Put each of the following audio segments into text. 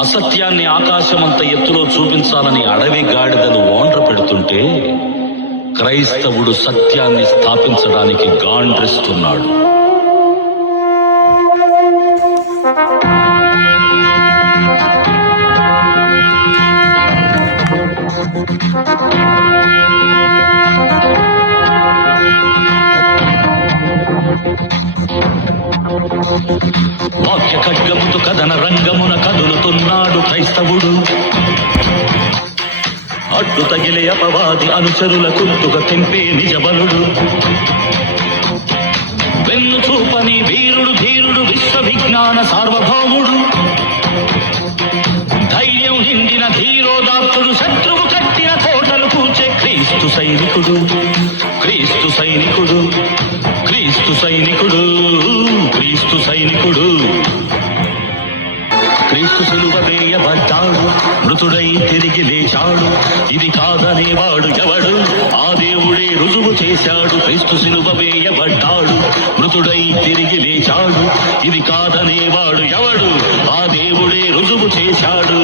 అసత్యాన్ని ఆకాశమంత ఎత్తులో చూపించాలని అడవి గాడిదలు ఓండ్ర పెడుతుంటే క్రైస్తవుడు సత్యాన్ని స్థాపించడానికి గాండ్రిస్తున్నాడు. వాక్య ఖడ్గముతో కథన రంగమున కదులుతున్నాడు క్రైస్తవుడు. అడ్డు తగిలే అపవాది అనుచరుల కుర్తుగా తెంపే నిజబలుడు. వెన్ను చూపని వీరుడు ధీరుడు విశ్వ విజ్ఞాన సార్వభౌముడు. ధైర్యం నిండిన ధీరోదాత్తుడు శత్రువు కట్టిన కోటలు కూర్చే క్రీస్తు సైనికుడు. క్రీస్తు సైనికుడు క్రీస్తు సైనికుడు క్రీస్తు సైనికుడు. క్రీస్తు సిలువ వేయబడ్డాడు, మృతుడై తిరిగి లేచాడు. ఇది కాదనేవాడు ఎవడు? ఆ దేవుడే రుజువు చేశాడు. క్రీస్తు సిలువ వేయబడ్డాడు, మృతుడై తిరిగి లేచాడు. ఇది కాదనేవాడు ఎవడు? ఆ దేవుడే రుజువు చేశాడు.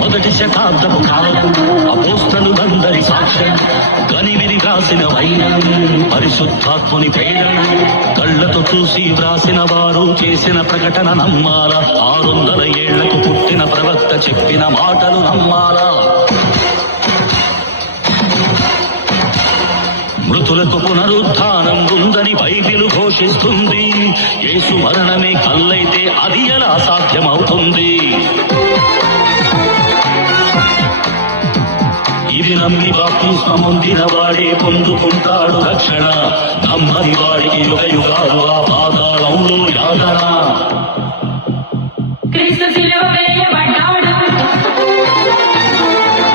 మొదటి శతాబ్దపు కాలం అపోస్తలులందరి సాక్ష్యం. గనివిని వ్రాసిన వైనం పరిశుద్ధాత్ముని ప్రేరణ. కళ్లతో చూసి వ్రాసిన వారు చేసిన ప్రకటన నమ్మాలా? 600 ఏళ్లకు పుట్టిన ప్రవక్త చెప్పిన మాటలు నమ్మాలా? మృతులకు పునరుద్ధానం ఉందని బైబిలు ఘోషిస్తుంది. యేసు మరణమే కల్లైతే అది ఎలా సాధ్యమవుతుంది? ఇది నమ్మి బాప్తిస్మం పొందిన వాడే పొందుకుంటాడు రక్షణ. నమ్మని వాడికి యుగ యుగాలు ఆ పాతాళంలో యాతన.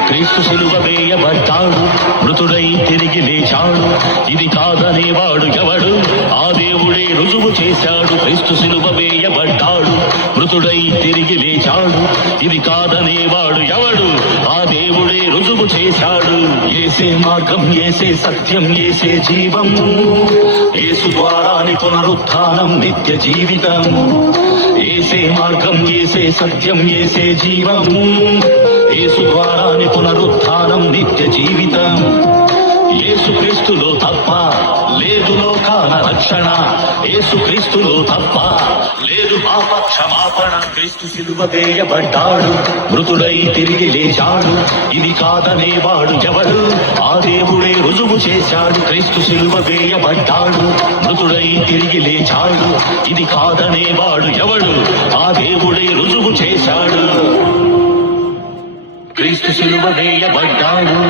క్రీస్తు సిలువ వేయబడ్డాడు, మృతుడై తిరిగి లేచాడు. ఇది కాదనేవాడు ఎవడు? ఆ దేవుడే రుజువు చేశాడు. క్రీస్తు సిలువ వేయబడ్డాడు, మృతుడై తిరిగి లేచాడు. ఇది కాదనేవాడు ఎవడు? ఆ దేవుడే రుజువు చేశాడు. ఏసే మార్గం, ఏసే సత్యం, ఏసే జీవం. యేసు ద్వారాని పునరుత్థానం నిత్య జీవితం. ఏసే మార్గం, ఏసే సత్యం, ఏసే జీవం. యేసు ద్వారాని పునరుత్థానం నిత్య జీవితం. యేసుక్రీస్తులో తప్ప లేదు లోకాల రక్షణ. యేసుక్రీస్తులో తప్ప లేదు పాప క్షమాపణ. క్రీస్తు సిలువ వేయబడ్డాడు, మృతుడై తిరిగి లేచాడు. ఇది కాదనేవాడు ఎవడు? ఆ దేవుడే రుజువు చేశాడు. క్రీస్తు సిలువ వేయబడ్డాడు, మృతుడై తిరిగి లేచాడు. ఇది కాదనేవాడు ఎవడు? ఆ దేవుడే రుజువు చేశాడు. క్రీస్తు సిలువ వేయబడ్డాడు.